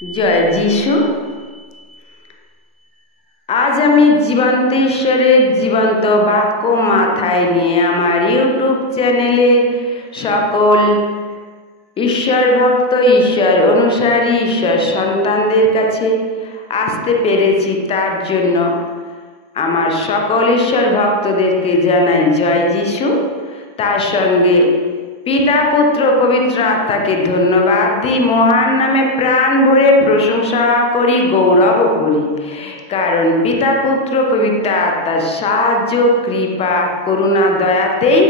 জয় যিশু। আজ আমি জীবন্ত ঈশ্বরের জীবন্ত বাক্য মাথায় নিয়ে আমার ইউটিউব চ্যানেলে সকল ঈশ্বর ভক্ত, ঈশ্বর অনুসারী, ঈশ্বর সন্তানদের কাছে আসতে পেরেছি। তার জন্য আমার সকল ঈশ্বর ভক্তদেরকে জানাই জয় যিশু। তার সঙ্গে পিতা, পুত্র, পবিত্র আত্মাকে ধন্যবাদ দিই, মহান নামে প্রাণ ভরে প্রশংসা করি, গৌরব করি। কারণ পিতা, পুত্র, পবিত্র আত্মার সাহায্য, কৃপা, করুণা, দয়াতেই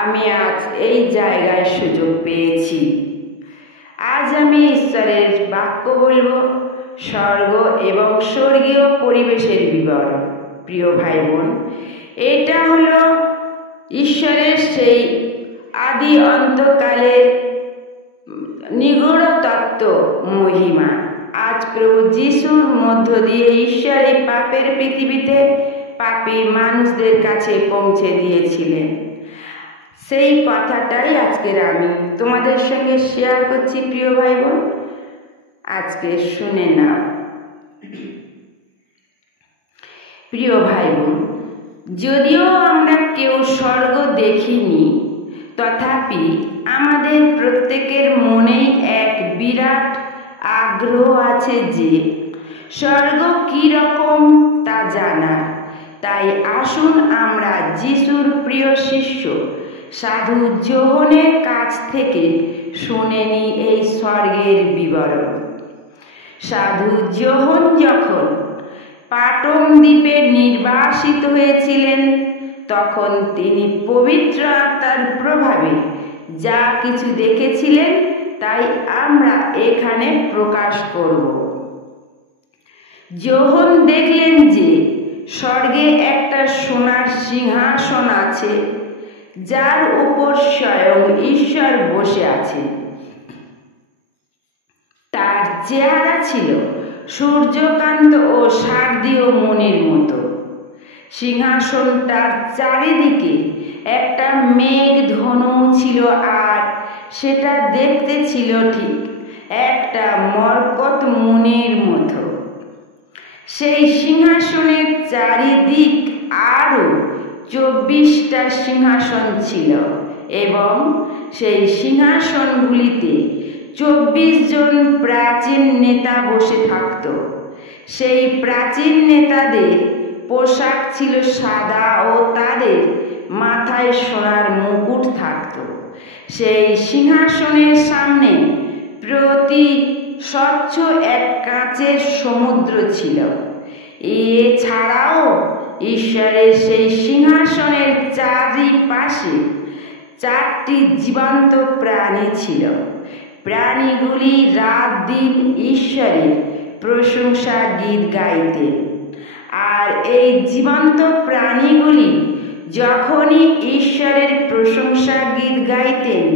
আমি আজ এই জায়গায় সুযোগ পেয়েছি। আজ আমি ঈশ্বরের বাক্য বলবো, স্বর্গ এবং স্বর্গীয় পরিবেশের বিবরণ। প্রিয় ভাই বোন, এটা হলো ঈশ্বরের সেই আদি অন্তকালের নিগূঢ় তত্ত্ব, মহিমা। আজ প্রভু যিশুর মধ্য দিয়ে ঈশ্বর এই পাপের পৃথিবীতে পাপী মানুষদের কাছে পৌঁছে দিয়েছিলেন। সেই কথাটাই আজকের আমি তোমাদের সঙ্গে শেয়ার করছি। প্রিয় ভাই বোন, আজকে শুনে নাও। প্রিয় ভাই বোন, যদিও আমরা কেউ স্বর্গ দেখিনি, তথাপি আমাদের প্রত্যেকের মনেই এক বিরাট আগ্রহ আছে যে স্বর্গ কী রকম তা জানার। তাই আসুন আমরা যিশুর প্রিয় শিষ্য সাধু যোহনের কাছ থেকে শুনে নিই এই স্বর্গের বিবরণ। সাধু যোহন যখন পাটম দ্বীপে নির্বাসিত হয়েছিলেন, তখন তিনি পবিত্র আত্মার প্রভাবে যা কিছু দেখেছিলেন তাই আমরা এখানে প্রকাশ করব। যোহন দেখলেন যে স্বর্গে একটা সোনার সিংহাসন আছে, যার উপর স্বয়ং ঈশ্বর বসে আছে। তার চেহারা ছিল সূর্যকান্ত ও শারদীয় মণির মতো। সিংহাসনটার চারিদিকে একটা মেঘ ধনু ছিল, আর সেটা দেখতে ছিল ঠিক একটা মরকত মণির মতো। সেই সিংহাসনের চারিদিক আরো 24টা সিংহাসন ছিল, এবং সেই সিংহাসনগুলিতে 24 জন প্রাচীন নেতা বসে থাকত। সেই প্রাচীন নেতাদের পোশাক ছিল সাদা ও তাদের মাথায় সোনার মুকুট থাকত। সেই সিংহাসনের সামনে প্রতি স্বচ্ছ এক কাঁচের সমুদ্র ছিল। এছাড়াও ঈশ্বরের সেই সিংহাসনের চারিপাশে 4টি জীবন্ত প্রাণী ছিল। প্রাণীগুলি রাত দিন ঈশ্বরের প্রশংসা গীত গাইতেন। আর এই জীবন্ত প্রাণীগুলি যখনই ঈশ্বরের প্রশংসা গীত গাইতেন,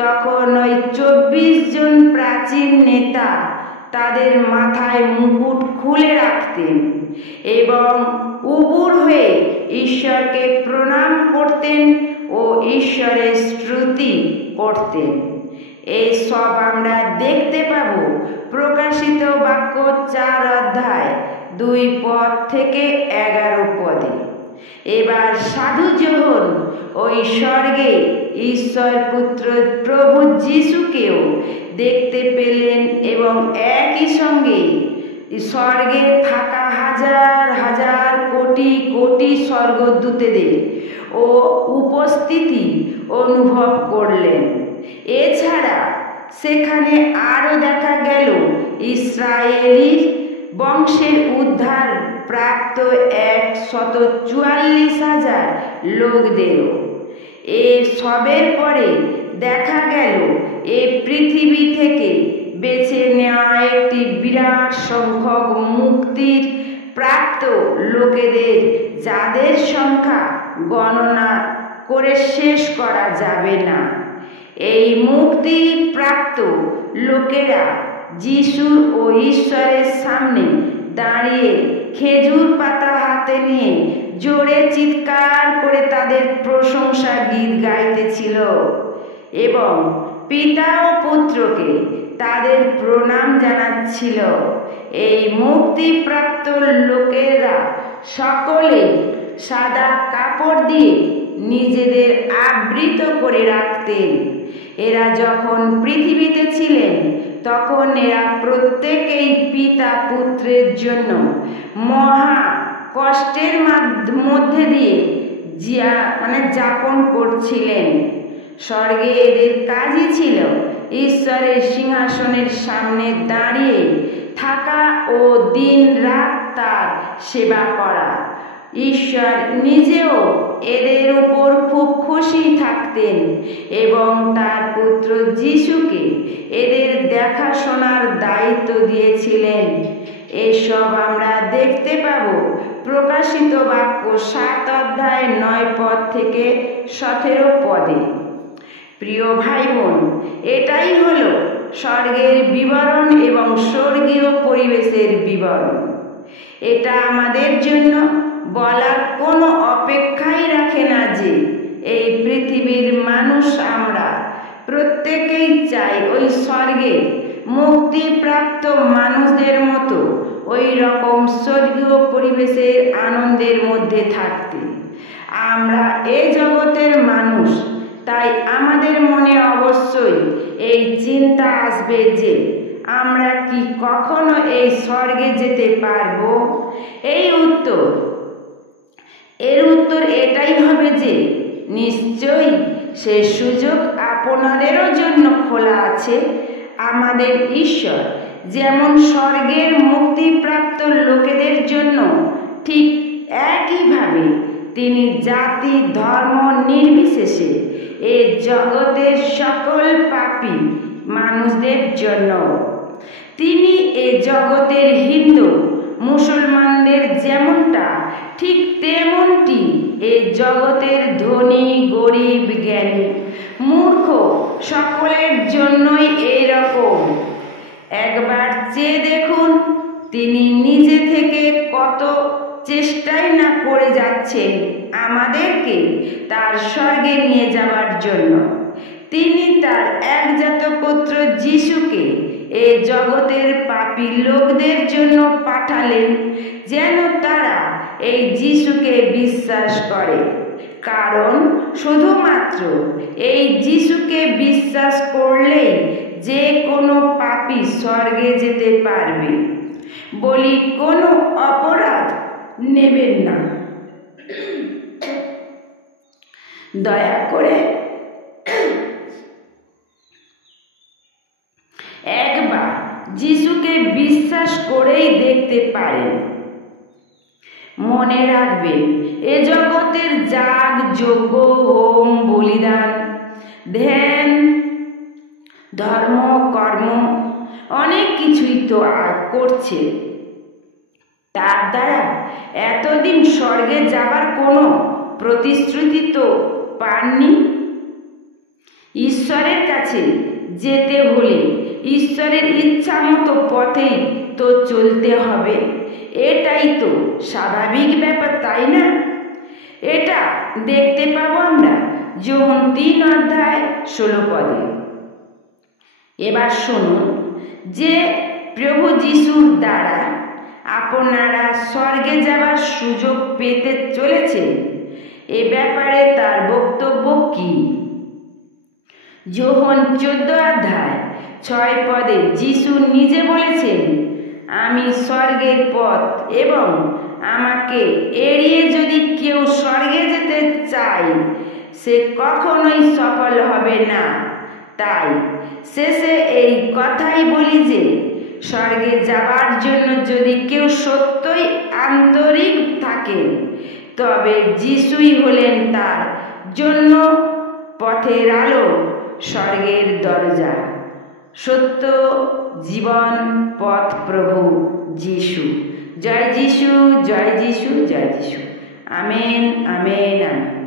তখন ওই 24 জন প্রাচীন নেতা তাদের মাথায় মুকুট খুলে রাখতেন এবং উবুর হয়ে ঈশ্বরকে প্রণাম করতেন ও ঈশ্বরের স্তুতি করতেন। এই সব আমরা দেখতে পাব প্রকাশিত বাক্য 4 অধ্যায় 2 পদ থেকে 11 পদে। এবার সাধু যোহন ওই স্বর্গে ঈশ্বর পুত্র প্রভু যিশুকেও দেখতে পেলেন, এবং একই সঙ্গে স্বর্গে থাকা হাজার হাজার কোটি কোটি স্বর্গদূতদের ও উপস্থিতি অনুভব করলেন। এছাড়া সেখানে আরও দেখা গেল ইসরায়েলি বংশের উদ্ধার প্রাপ্ত 144,000 লোকদেরও। এ সবের পরে দেখা গেল এ পৃথিবী থেকে বেছে নেওয়া একটি বিরাট সংখ্যক মুক্তির প্রাপ্ত লোকেদের, যাদের সংখ্যা গণনা করে শেষ করা যাবে না। এই মুক্তি প্রাপ্ত লোকেরা যিশু ও ঈশ্বরের সামনে দাঁড়িয়ে খেজুর পাতা হাতে নিয়ে জোরে চিৎকার করে তাদের প্রশংসা গীত গাইতেছিল এবং পিতা ও পুত্রকে তাদের প্রণাম জানাচ্ছিল। এই মুক্তিপ্রাপ্ত লোকেরা সকলে সাদা কাপড় দিয়ে নিজেদের আবৃত করে রাখতেন। এরা যখন পৃথিবীতে ছিলেন তখন এরা প্রত্যেকেই পিতা পুত্রের জন্য মহা কষ্টের মধ্যে দিয়ে যাপন করছিলেন। স্বর্গে এদের কাজই ছিল ঈশ্বরের সিংহাসনের সামনে দাঁড়িয়ে থাকা ও দিন রাত তার সেবা করা। ঈশ্বর নিজেও এদের উপর খুব খুশি থাকতেন এবং তার পুত্র যিশুকে এদের দেখাশোনার দায়িত্ব দিয়েছিলেন। এসব আমরা দেখতে পাব প্রকাশিত বাক্য 7 অধ্যায় 9 পদ থেকে 17 পদে। প্রিয় ভাই বোন, এটাই হলো স্বর্গের বিবরণ এবং স্বর্গীয় পরিবেশের বিবরণ। এটা আমাদের জন্য বলার কোনো অপেক্ষাই রাখে না যে এই পৃথিবীর মানুষ আমরা প্রত্যেকেই চাই ওই স্বর্গের মুক্তিপ্রাপ্ত মানুষদের মতো ওই রকম স্বর্গীয় পরিবেশের আনন্দের মধ্যে থাকতে। আমরা এ জগতের মানুষ, তাই আমাদের মনে অবশ্যই এই চিন্তা আসবে যে আমরা কি কখনো এই স্বর্গে যেতে পারব? এর উত্তর এটাই হবে যে নিশ্চয়ই সে সুযোগ আপনাদেরও জন্য খোলা আছে। আমাদের ঈশ্বর যেমন স্বর্গের মুক্তিপ্রাপ্ত লোকেদের জন্য ঠিক একইভাবে তিনি জাতি ধর্ম নির্বিশেষে এ জগতের সকল পাপী মানুষদের জন্য, তিনি এ জগতের হিন্দু মুসলমানদের যেমনটা ঠিক তেমনটি এ জগতের ধনী গরিব জ্ঞানী মূর্খ সকলের জন্যই এই রকম। একবার চেয়ে দেখুন তিনি নিজে থেকে কত চেষ্টাই না করে যাচ্ছেন আমাদেরকে তার স্বর্গে নিয়ে যাওয়ার জন্য। তিনি তার একজাত পুত্র যিশুকে এ জগতের পাপী লোকদের জন্য পাঠালেন যেন তারা এই যিশুকে বিশ্বাস করে, কারণ শুধুমাত্র এই যিশুকে বিশ্বাস করলেই যে কোনো পাপী স্বর্গে যেতে পারবে। বলি কোনো অপরাধ নেবেন না, দয়া করে একবার যিশুকে বিশ্বাস করেই দেখতে পারেন। মনে রাখবেন, এ জগতের যাগ যজ্ঞ হোম বলিদান ধ্যান ধর্ম কর্ম অনেক কিছুই তো করছে, তার দ্বারা এতদিন স্বর্গে যাবার কোনো প্রতিশ্রুতি তো পাননি। ঈশ্বরের কাছে যেতে হলে ঈশ্বরের ইচ্ছা মতো পথেই তো চলতে হবে। এটাই তো স্বাভাবিক ব্যাপার, তাই না? এটা দেখতে পাবো আমরা যোহন 3 অধ্যায় 16 পদে। এবার শুনুন যে প্রভু যিশুর দ্বারা আপনারা স্বর্গে যাবার সুযোগ পেতে চলেছে, এ ব্যাপারে তার বক্তব্য কি? যোহন 14 অধ্যায় 6 পদে যিশু নিজে বলেছেন, আমি স্বর্গের পথ এবং আমাকে এড়িয়ে যদি কেউ স্বর্গে যেতে চায় সে কখনোই সফল হবে না। তাই শেষে এই কথাই বলি যে স্বর্গে যাবার জন্য যদি কেউ সত্যই আন্তরিক থাকে তবে যিশুই হলেন তার জন্য পথের আলো, স্বর্গের দরজা, সত্য জীবন পথ প্রভু যিশু। জয় যিশু, জয় যিশু, জয় যিশু। Amen, amen, amen.